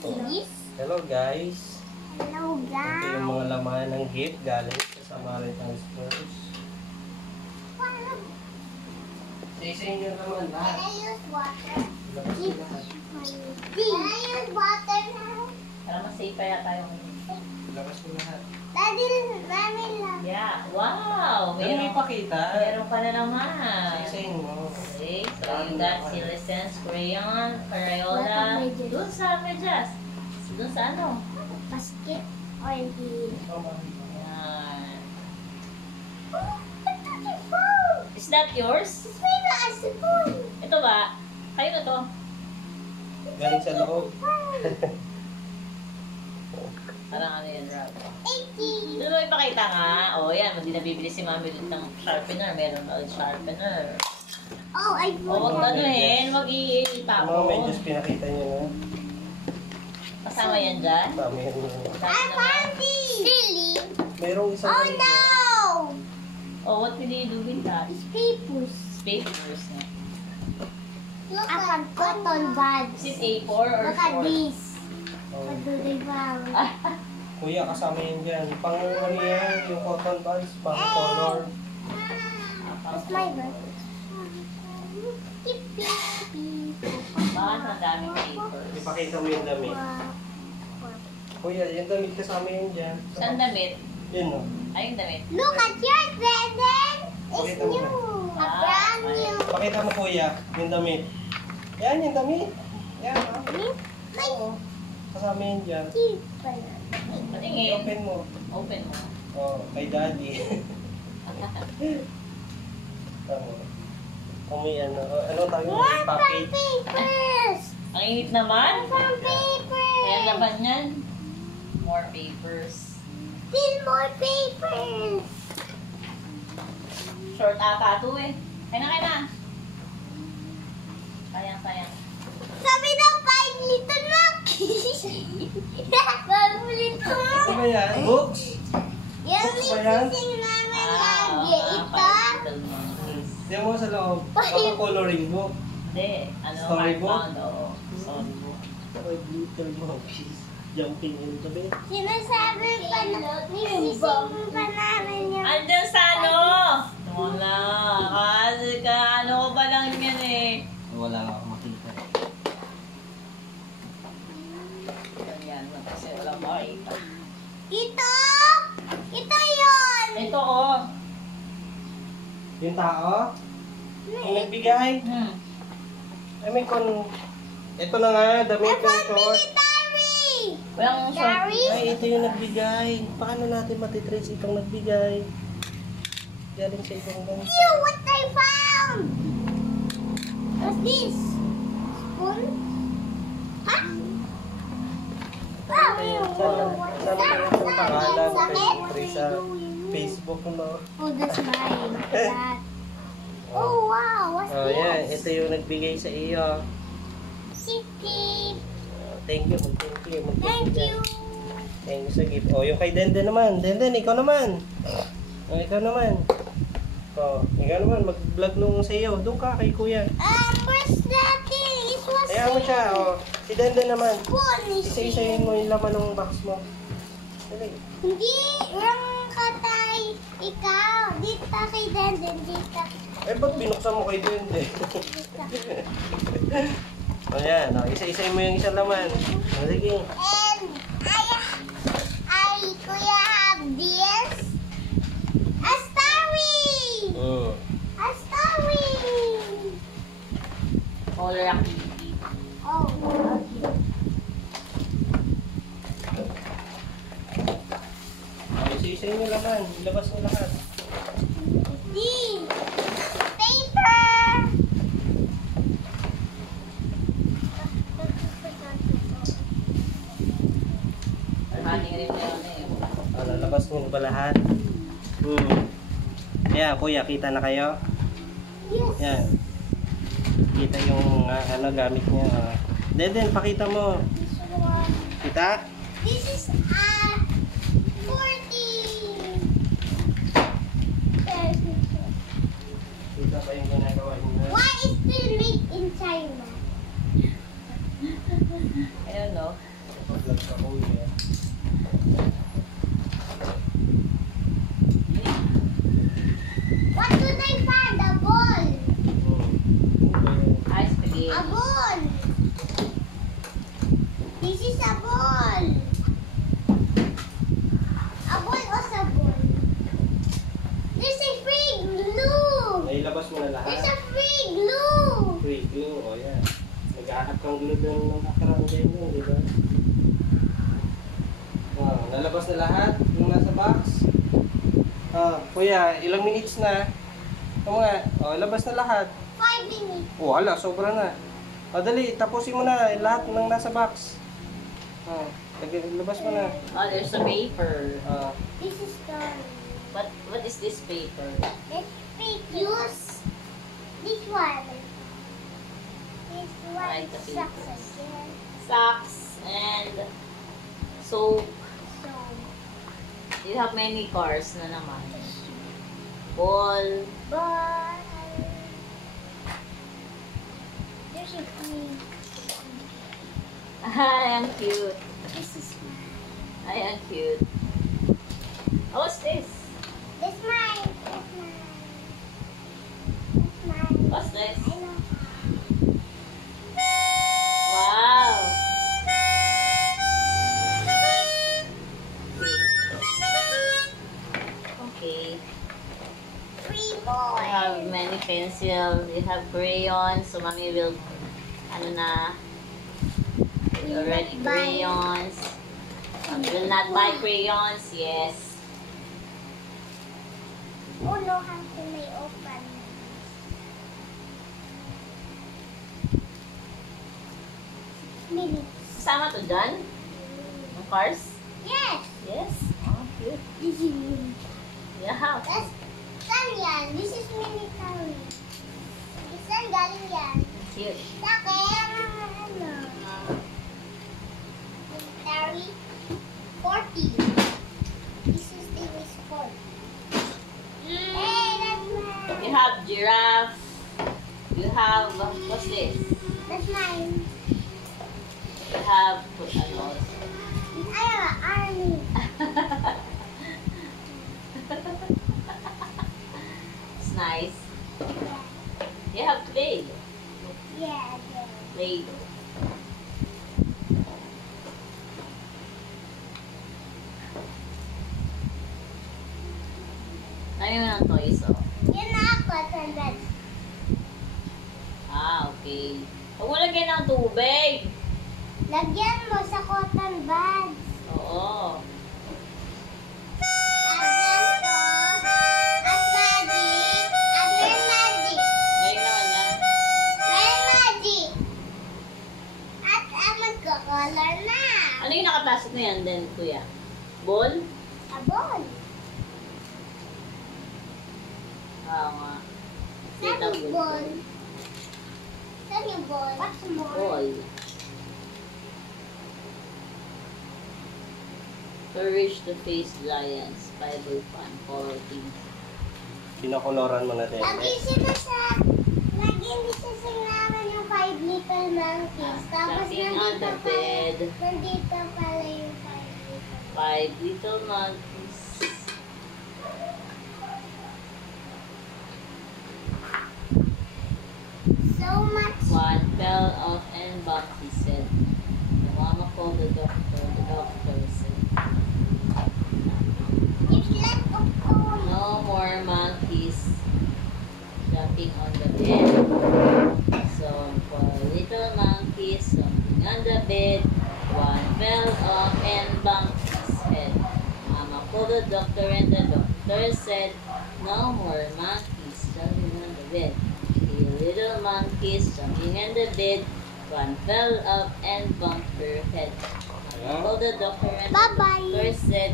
Hello guys. Hello guys. Ito yung mga laman ng gift galing sa Samaritan Spurs. Isa-isa yung laman lahat. Can I use water? Labas ko lahat. Can I use water now? Para mas safe pa yata yung... Labas ko lahat. Daddy, mami lang. Yeah. Wow! Dali mo ipakita. Meron pa na naman. Isa-isa mo. Okay. So you got Silicens, crayon, Crayola. Doon sa medyas. Doon sa ano? Basket or the... Yan. Oh, it's phone. Is that yours? It's made as a phone. Ito ba? Kayo na to. Galing sa loob. Parang ano yan, Rob? 80. Doon mo ipakita nga. O yan, hindi nabibili si Mami ulit ng sharpener. Meron na ulit sharpener. Oh, I O wag put ano eh, wag Yung mga iitapon. medyas pinakita nyo na. Kasama yan dyan. Dami yan. I found this. Silly. Merong isang Oh ganito. no! Oh, what will you do with that? It's papers. Papers. Yeah. I found cotton buds. Is it A4 or Look at short? this. Oh. What do they found? Kuya, kasama yan dyan. Pang ano yan, yung cotton buds, pang color. That's my bird. Bakit ang daming papers? Ipakita mo yung damit. Kuya, yung damit kasama yan dyan. Saan damit? Yun o. Ay, yung damit. Look at yours, Brandon. It's Pakita mo new. A brand new. Pakita mo kuya, yung damit. Yan, yung damit. Yan o. Oo. Kasama yan dyan. Patingin. Open mo. Open mo. Oh, kay daddy. Tama. Kung may ano, ano tawag yung More from package? papers. Ang init naman. From papers. Kaya laban yan. More papers. Still more papers. Short ata ito eh. Kaya na. Sayang. Sabi daw 5 little na. 5 little. Ano ba yan? Books? Yan Books ba yan? missing namin Ah, lagi. Ito. Little monkeys. Diyan mo sa loob. Baka coloring book. Hindi. Ano, Storybook? hardbound o storybook. Little monkeys. Jumping in the bed. Sinasabi pa na, missing pa namin yan. Andun sa ano? Wala. Kasi ka, ano ko pa lang yan eh. Wala nga ako makita. Yan, kasi wala makita. Ito! Ito yun! Ito oh. Yung tao? Yung nagbigay? Ay, may ito na nga, damit ng short. Military! Walang short. Gary? Ay, ito yung nagbigay. Paano natin matitrace itong nagbigay? Galing sa ibang bansa. Ew, what I found! What's this? Spoon? Huh? Sana kayo itong pangalan Sakit? kay sa Facebook mo. Oh, that's mine. That. Oh, wow. What's Oh, this? yan. Ito yung nagbigay sa iyo. Kitty. Thank you. Thank you. Thank you. Thank you sa gift. Oh, yung kay Denden naman. Denden, ikaw naman. Oh, ikaw naman. Oh, ikaw naman. Mag-vlog nung sa iyo. Doon ka kay kuya. Where's that thing? It was Kaya mo siya. Oh, si Denden naman. spoon. Isa-isayin mo yung laman ng box mo. Dali. Hindi. Wrong katay. Ikaw. Dito kay Denden. Dito. Eh, ba't binuksan mo kay Denden? O yan, isa-isayin mo yung isang laman. O, sige. And I kuya have this. A starry. A starry. Color activity. Oh, okay. O, isa-isayin yung laman. Ilabas mo lahat. D. Paper. Hating rin na yun eh. O, lalabas mo ba lahat? Ayan, kuya, kita na kayo? Yes. Yan. Kita yung ano gamit niya. Deden, pakita mo. Kita? This is a 40. Kita pa yung ginagawa niya. Why is it made in China? I don't know. This is a ball. A ball o sabon? This is free glue. Ay, labas mo na There's lahat. a free glue. Free glue, o yan. Nag-aakap kang glue doon ng nakarang dyan yun, di ba? Nalabas na lahat yung nasa box. Kuya, ilang minutes na? Ito nga, labas na lahat. 5 minutes. Wala, sobra na. Dali, tapusin mo na lahat ng nasa box. Labas mo na. Oh, there's a paper. This is story. What is this paper? Let's use this one. This one Right, the sucks paper. again. Socks and soap. So, You have many cars na naman. Ball. but there's a green. I am cute. This is mine. I am cute. Oh, what's this? This mine. This mine. This mine. What's this? I know. Wow. Okay. Free I boy. have many pencils. We have crayons. So, mommy will, already crayons. Mommy will not buy crayons. Yes. Oh no, how can I open? Minutes. Kasama to dyan? Ng cars? Yes. Yes. Oh, cute. This is mini. Yeah. That's saan yan? This is military. Saan galing yan? Cute. Sa akin, ano? Military 40. This is the sport. Hey, that's mine. You have giraffe. You have, what's this? That's mine. You have, I have an army. It's nice. You have clay. Yeah, yeah. Clay. Dami mo ng toys, oh. Yun na ako, sandal. Okay. Huwag mo lagyan ng tubig. Lagyan mo sa cotton buds. Oo. Lagyan to. At magic. At may magic. Galing naman yan. May magic. At magkakolor na. Ano yung nakapasok na yan din, kuya? Ball? Sabon. Oo nga. Saan yung ball? Saan yung ball? What's more? Ball. Courage to face giants. Bible fun. Color things. Pinakoloran mo na din. Lagi sila sa... Lagi hindi sa sinaman yung 5 little monkeys. Tapos Jumping on the bed. nandito pala yung 5 little. 5 little monkeys. So much. One fell off and bumped, he said. The mama called the doctor. The doctor said, It's like a phone. no more monkeys jumping on the bed. So, 4 little monkeys jumping on the bed. One fell off and bumped his head. Mama called the doctor and the doctor said, no more monkeys jumping on the bed. 3 little monkeys jumping on the bed. One fell off and bumped her head. Mama called the doctor and the Bye-bye. doctor said,